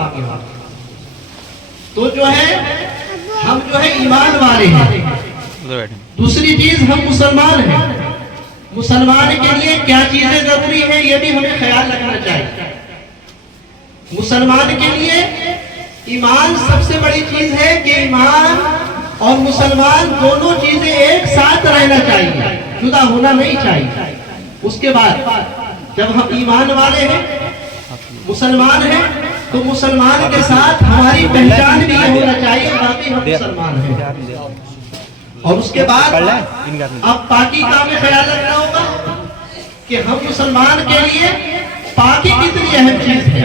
کامیاب. تو جو ہے ہم جو ہے ایمان والے ہیں. دوسری چیز ہم مسلمان ہیں. مسلمان کے لیے کیا چیزیں ضروری ہیں یہ بھی ہمیں خیال رکھنا چاہیے. مسلمان کے لیے ایمان سب سے بڑی چیز ہے کہ ایمان اور مسلمان دونوں چیزیں ایک ساتھ رہنا چاہیے, جدا ہونا نہیں چاہیے. اس کے بعد جب ہم ایمان والے ہیں, مسلمان ہیں, تو مسلمان کے ساتھ ہماری پہچان بھی یہ ہونا چاہیے باقی ہم مسلمان ہیں. اور اس کے بعد اب پاکی کا ہمیں خیال رکھنا ہوگا کہ ہم مسلمان کے لیے پاکی کتنی اہم چیز ہے,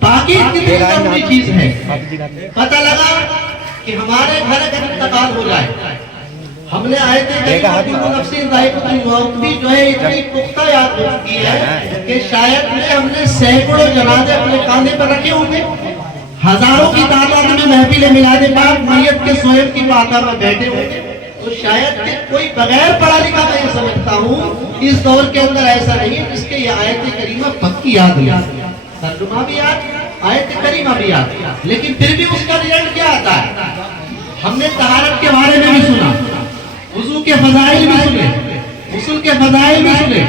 پاکی کتنی ضروری چیز ہے. پتہ لگا کہ ہمارے گھر کا انتقال ہو جائے, ہم نے آیت کریمہ نفسی ذائقۃ الموت بھی جو ہے اتنی پختہ یاد ہو چکی ہے کہ شاید ہم نے سینکڑوں جنازے اپنے کاندھے پر رکھے ہوں گے, ہزاروں کی تعداد میں محفل میلاد پاک میت کے سوئم کی پاکا میں بیٹھے ہوں گے. تو شاید کہ کوئی بغیر پڑھا لکھا میں یہ سمجھتا ہوں اس دور کے اندر ایسا نہیں ہے جس کے یہ آیت کریمہ پکی یاد ہے, ترجمہ بھی یاد, آیت کریمہ بھی یاد. لیکن پھر بھی اس کا رزلٹ کیا آتا ہے؟ ہم نے طہارت کے بارے میں بھی سنا, وضو کے فضائل بھی سنے, غسل کے فضائل بھی سنے,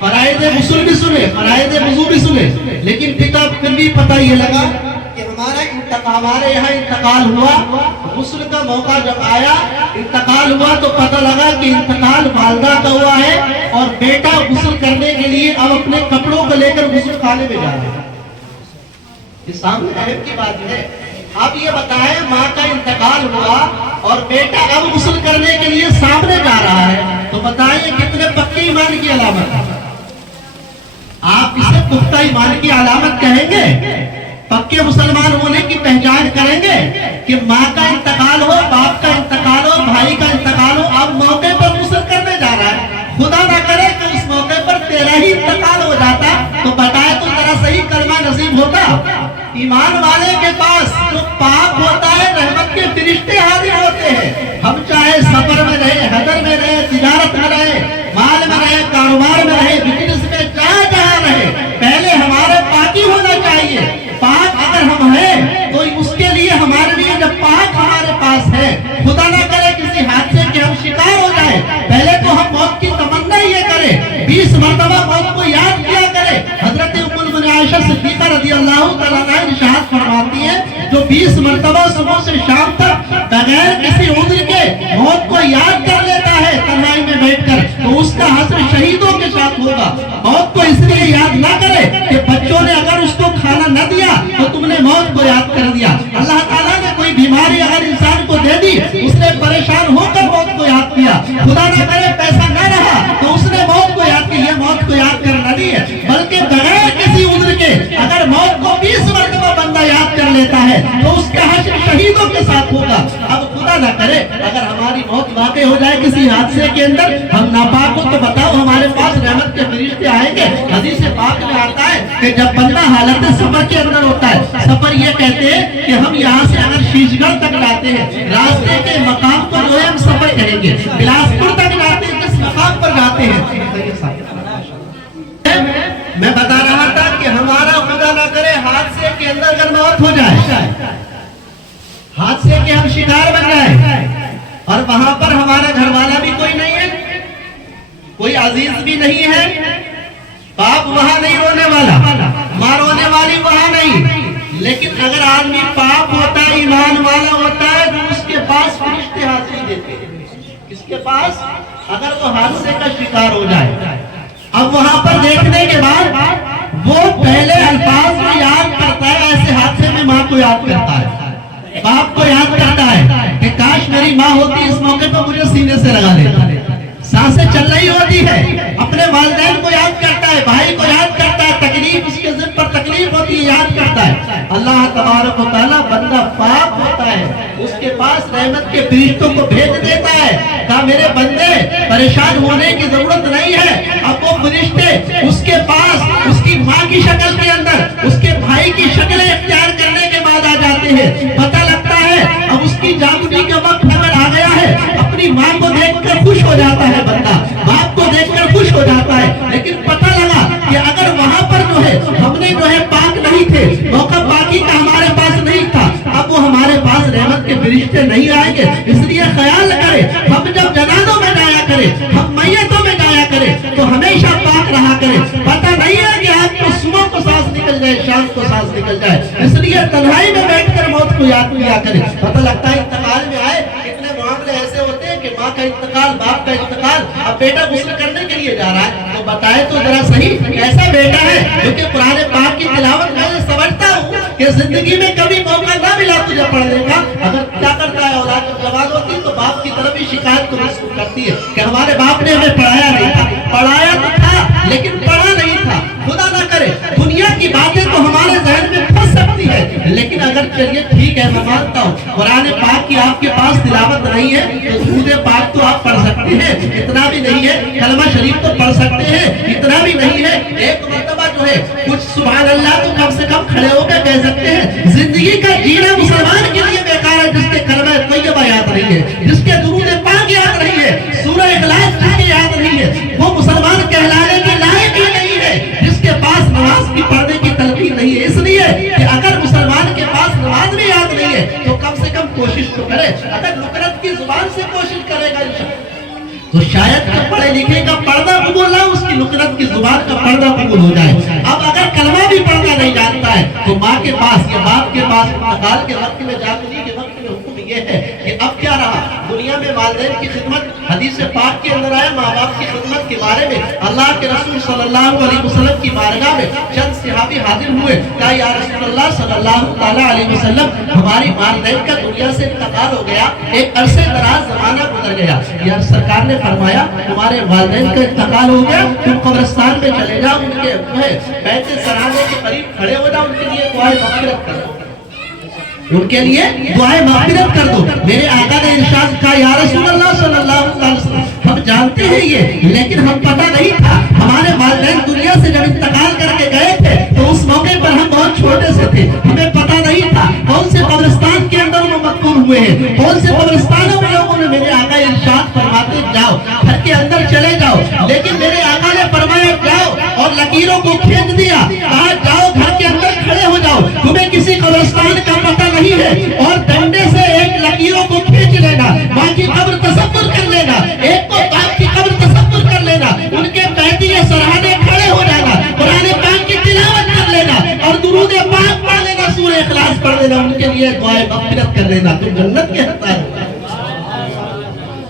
فرائض غسل بھی سنے, فرائض وضو بھی سنے. لیکن پھر بھی پتہ یہ لگا کہ ہمارے یہاں انتقال ہوا, غسل کا موقع جب آیا, انتقال ہوا تو پتہ لگا کہ انتقال والدہ کا ہوا ہے اور بیٹا غسل کرنے کے لیے اب اپنے کپڑوں کو لے کر غسل خانے میں جا رہا ہے. یہ سامنے اہم کی بات ہے. اب یہ بتائیں ماں کا انتقال ہوا اور بیٹا اب غسل کرنے کے لیے سامنے جا رہا ہے, تو بتائیں کتنے پکے ایمان کی علامت ہے. آپ اسے پختہ ایمان کی علامت کہیں گے, پکے مسلمان ہونے کی پہچان کریں گے کہ ماں کا انتقال ہو, باپ کا انتقال ہو, بھائی کا انتقال ہو, اب موقع پر غسل کرنے جا رہا ہے. خدا نہ کرے کہ اس موقع پر تیرا ہی انتقال ہو جاتا تو بتائے تو ذرا صحیح کلمہ نصیب ہوتا. ایمان والے کے پاس جو پاک ہوتا ہے رحمت کے فرشتے حاضر ہوتے ہیں. ہم چاہے سفر میں رہے, حضر میں رہے, تجارت میں رہے, مال میں رہے, کاروبار میں رہے, بزنس میں, جہاں رہے, پہلے ہمارے پاکی ہونا چاہیے. پاک اگر ہم ہیں تو اس کے لیے ہمارے لیے جب پاک ہمارے پاس ہے, خدا نہ کرے کسی حادثے کے ہم شکار ہو جائے, پہلے تو ہم موت کی تمنا یہ کریں, 20 مرتبہ موت کو یاد کیا کرے. حضرت ام المؤمنین عائشہ صدیقہ رضی اللہ تعالیٰ عنہا ارشاد فرماتی ہے جو 20 مرتبہ صبح سے شام تک بغیر کسی عذر کے موت کو یاد کر لیتا ہے تنہائی میں بیٹھ کر, تو اس کا حشر شہیدوں کے ساتھ ہوگا. موت کو اس لیے یاد نہ کرے کہ بچوں نے اگر اس کو کھانا نہ دیا تو تم نے موت کو یاد کر دیا. اللہ تعالیٰ نے کوئی بیماری اگر انسان کو دے دی, اس نے پریشان ہو کر موت کو یاد کیا. خدا نہ کرے پیسہ نہ رہا تو اس نے موت کو یاد کیا. موت کو یاد کرنا نہیں ہے بلکہ بغیر کسی عذر کے اگر موت کو 20 مرتبہ بندہ یاد کر لیتا ہے تو اس کا حشر شہیدوں کے ساتھ ہوگا. اب خدا نہ کرے اگر ہماری موت واقع ہو جائے کسی حادثے کے اندر, ہم ناپاک ہو تو بتاؤ ہمارے پاس رحمت کے فرشتے آئیں گے. حدیث پاک میں آتا ہے کہ جب بندہ حالت سفر کے اندر ہوتا ہے, سفر یہ کہتے ہیں کہ ہم یہاں سے اگر شیش گڑھ تک جاتے ہیں, راستے کے مقام کو جو ہے ہم سفر کریں گے, بلاسپور تک جاتے ہیں, کس مقام پر جاتے ہیں. میں بتا رہا تھا کہ ہمارا خدا نہ کرے حادثے کے اندر اگر موت ہو جائے, حادثے کے ہم شکار بن جائیں اور وہاں پر ہمارا گھر والا بھی کوئی نہیں ہے, کوئی عزیز بھی نہیں ہے, باپ وہاں نہیں رونے والا, ماں رونے والی وہاں نہیں, لیکن اگر آدمی پاک ہوتا ہے, ایمان والا ہوتا ہے, تو اس کے پاس فرشتے حاضری دیتے ہیں. اس کے پاس اگر وہ حادثے کا شکار ہو جائے, اب وہاں پر دیکھنے کے بعد وہ پہلے الفاظ کو یاد کرتا ہے, ایسے حادثے میں ماں کو یاد کرتا ہے, باپ کو یاد کرتا ہے کہ کاش میری ماں ہوتی اس موقع پر مجھے سینے سے لگا لیتا. سانسیں چل رہی ہوتی ہے, اپنے والدین کو یاد کرتا ہے, بھائی کو یاد کرتا ہے, تکلیف اس کے ذمہ پر تکلیف ہوتی ہے یاد کرتا ہے. اللہ تبارک و تعالیٰ بندہ پاک ہوتا ہے, اس کے پاس رحمت کے فرشتوں کو بھیج دیتا ہے, کہا میرے بندے پریشان ہونے کی ضرورت نہیں ہے. اب وہ فرشتے اس کے پاس اس کی ماں کی شکل کے اندر اس کے بھائی کی شکلیں اختیار کرنے کے بعد آ جاتے ہیں. پتہ لگتا ہے اب اس کی جاگنی کا وقت اگر آ گیا ہے, اپنی ماں کو دیکھ کر خوش ہو جاتا ہے بندہ, باپ کو دیکھ کر خوش ہو جاتا ہے. لیکن پتہ لگا کہ اگر وہاں پر جو ہے ہم نے جو ہے پاک نہیں تھے, موقع پاکی کا گے، اس لیے خیال کرے ہم جب جنازوں میں جایا کرے، ہم میتوں میں جایا کرے تو ہمیشہ پاک رہا کرے. پتہ نہیں ہے کہ آپ کو صبح کو سانس نکل جائے، شام کو سانس نکل جائے، اس لیے تنہائی میں بیٹھ کر موت کو یاد کیا کرے. پتہ لگتا ہے انتقال میں آئے کتنے معاملے ایسے ہوتے ہیں کہ ماں کا انتقال، باپ کا انتقال، اب بیٹا غسل کرنے کے لیے جا رہا ہے تو بتائے تو ذرا صحیح ایسا بیٹا ہے جو کہ قرآن پاک کی تلاوت میں سمجھتا ہوں کہ زندگی میں کبھی موقع نہ ملا تجھے پڑھنے کا. اگر کیا کرتا ہے اولاد جب جوان ہوتی ہے تو باپ کی طرف ہی شکایت کو محسوس کرتی ہے کہ ہمارے باپ نے ہمیں پڑھایا نہیں تھا. پڑھایا تو تھا لیکن پڑھا نہیں تھا. خدا نہ کرے دنیا کی باتیں تو ہمارے ذہن میں پھنس سکتی ہے، لیکن اگر چلیے ٹھیک ہے میں مانتا ہوں قرآن پاک کی آپ کے پاس تلاوت نہیں ہے تو درود پاک تو آپ پڑھ سکتے ہیں، اتنا بھی نہیں ہے. کلمہ شریف تو پڑھ سکتے ہیں، اتنا بھی نہیں ہے. ایک مرتبہ جو ہے کچھ سبحان اللہ تو کم سے کم کھڑے ہو کے کہہ سکتے ہیں. زندگی کا جینا مسلمان کے لیے بیکار ہے جس کے کلمہ طیبہ یاد نہیں ہے، جس کے درود پاک یاد نہیں ہے، سورہ اخلاص جس کے یاد نہیں ہے، وہ مسلمان کہلانے کے لائق ہی نہیں ہے. جس کے پاس نماز کی پڑھنے کی تلقین نہیں ہے، اس لیے کہ اگر مسلمان کے پاس نماز بھی یاد نہیں ہے تو کم سے کم کوشش تو کرے. اگر نکرت کی زبان سے کوشش کرے گا تو شاید کہ پڑھے لکھے کا پردہ قبول نہ، اس کی نکرت کی زبان کا پردہ قبول ہو جائے. اب اگر کلمہ بھی پڑھنا نہیں جانتا ہے تو ماں کے پاس یا باپ کے پاس انتقال کے وقت میں جاگنی کے وقت میں حکم یہ ہے کہ اب کیا رہا دنیا میں والدین کی خدمت. حدیث پاک کے اندر آیا ماں باپ کی خدمت کے بارے میں اللہ کے رسول صلی اللہ علیہ وسلم کی بارگاہ میں چند صحابی حاضر ہوئے. کہا یا رسول اللہ صلی اللہ تعالی علیہ وسلم ہماری والدین کا دنیا سے انتقال ہو گیا، ایک عرصے دراز زمانہ گزر گیا. یا سرکار نے فرمایا تمہارے والدین کا انتقال ہو گیا، تم قبرستان میں چلے جاؤ، ان کے بیت سرانے کے قریب کھڑے ہو جاؤ، ان کے لیے دعائیں مغفرت کر دو، ان کے لیے دعائیں مغفرت کر دو. میرے آقا نے ارشاد کہا یا رسول اللہ صلی اللہ علیہ وسلم ہم جانتے ہیں یہ، لیکن ہم پتہ نہیں تھا ہمارے والدین دنیا سے جب انتقال کر کے گئے تھے تو اس موقع پر ہم بہت چھوٹے سے تھے، ہمیں پتہ نہیں تھا کون سے قبرستان کے اندر وہ مدفون ہوئے ہیں، کون سے قبرستانوں میں لوگوں نے. میرے آقا ارشاد فرماتے جاؤ گھر کے اندر چلے جاؤ، لیکن میرے آقا نے فرمایا جاؤ اور لکیروں کو کھینچ دیا، کہا جاؤ گھر کے اندر کھڑے ہو جاؤ، تمہیں کسی قبرستان کا پتہ نہیں ہے، اور ڈنڈے سے ایک لکیروں کو کھینچ لینا، ماں کی قبر تصور کر لینا، ایک کو باپ کی قبر تصور کر لینا، ان کے بیتیے سرہانے کھڑے ہو جانا، قرآن پاک کی تلاوت کر لینا اور درود پاک پڑھ لینا، سورہ اخلاص پڑھ لینا، ان کے لیے دعائیں مغفرت کر لینا، تم جنت کے حقدار ہو.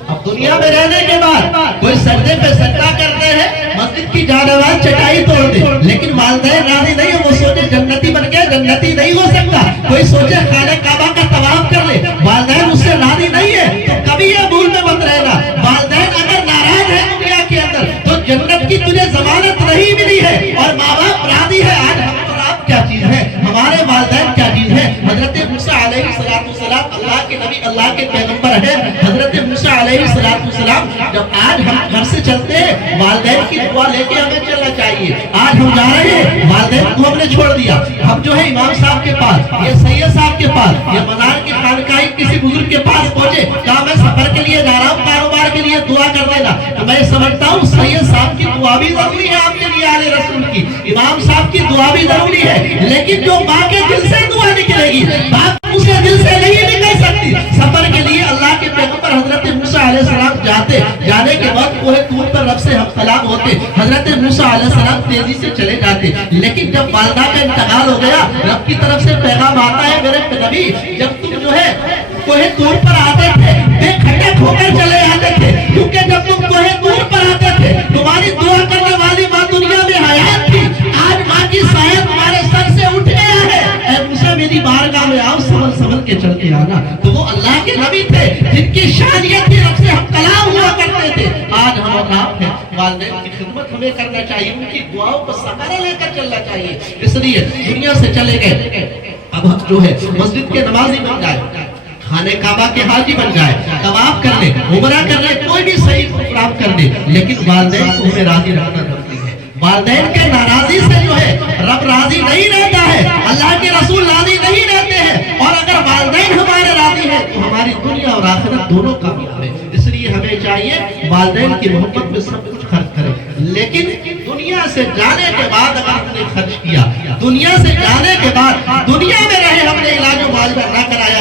اب دنیا میں رہنے کے بعد کوئی سجدے پہ سجدہ کرتے ہیں، مسجد کی جانواز چٹائی توڑ دے، لیکن والدین راضی نہیں ہے، وہ سوچے جنتی بن گیا، جنتی نہیں ہو سکتا. کوئی سوچے خانہ کعبہ کا طواف کر لے، والدین اس سے راضی نہیں ہے تو کبھی یہ بھول میں مت رہنا. والدین اگر ناراض ہے دنیا کے اندر تو جنت کی تجھے ضمانت نہیں ملی ہے. اور ماں باپ راضی ہے، آج ہم اور آپ کیا چیز ہے، ہمارے والدین کیا چیز ہے. حضرت موسیٰ علیہ السلام اللہ کے نبی، اللہ کے پیغمبر ہے. حضرت موسیٰ علیہ السلام جب آج ہم گھر سے چلتے ہیں والدین کی دعا لے کے ہمیں چلنا چاہیے. آج ہم جا رہے ہیں والدین کو ہم نے چھوڑ دیا، ہم جو ہے امام صاحب کے پاس، یہ سید صاحب کے پاس، یہ مزار کی خانقاہ کسی بزرگ کے پاس پہنچے، کہا میں سفر کے لیے جا رہا ہوں، کاروبار کے لیے دعا کر دینا. تو میں سمجھتا ہوں سید صاحب کی دعا بھی ضروری ہے آپ کے لیے، آل رسول کی، امام صاحب کی دعا بھی ضروری ہے، لیکن جو ماں کے دل سے دعا نکلے گی باپ اس کے دل سے نہیں نکل سکتی. سفر کے لیے اللہ کے پیغمبر حضرت موسیٰ علیہ السلام جانے کے بعد کوہ طور پر رب سے ہم کلام ہوتے، حضرت موسیٰ علیہ السلام تیزی سے چلے جاتے. لیکن جب والدہ کا انتقال ہو گیا رب کی طرف سے پیغام آتا ہے میرے نبی جب تم جو ہے کوہ طور پر آتے تھے بے کھٹک ہو کر چلے آتے تھے، کیونکہ جب تم کوہ طور پر آتے تھے تمہاری دعا کرنے والی ماں دنیا میں حیات تھی. آج ماں کی سایہ تمہارے سر سے اٹھ گیا ہے، اے موسیٰ میری بارگاہ میں آؤ، سنبھل کے چل کے آنا. تو وہ اللہ کے نبی تھے جن کی شان یہ تھی رب سے ہم کلام ہوا کرتے تھے. آج ہم اور آپ ہیں، والدین کی خدمت ہمیں کرنا چاہیے، ان کی دعاؤں کو سہارا لے کر چلنا چاہیے. اس لیے دنیا سے چلے گئے، اب ہم جو ہے مسجد کے نمازی بن جائے، خانہ کعبہ کے حاجی بن جائے، طواف کر لے، عمرہ کر لے، کوئی بھی صحیح پروگرام کر لے، لیکن والدین کو ہمیں راضی رکھنا ضروری ہے. والدین کے ناراضی سے جو ہے رب راضی نہیں رہتا ہے، اللہ کے رسول راضی نہیں رہتے ہیں. اور اگر والدین ہمارے راضی ہیں تو ہماری دنیا اور آخرت دونوں کامیاب ہے. اس لیے ہمیں چاہیے والدین کی محبت میں سب کچھ خرچ کریں، لیکن دنیا سے جانے کے بعد اگر ہم نے خرچ کیا، دنیا سے جانے کے بعد دنیا میں رہے ہم نے علاج و معالجہ نہ کرایا،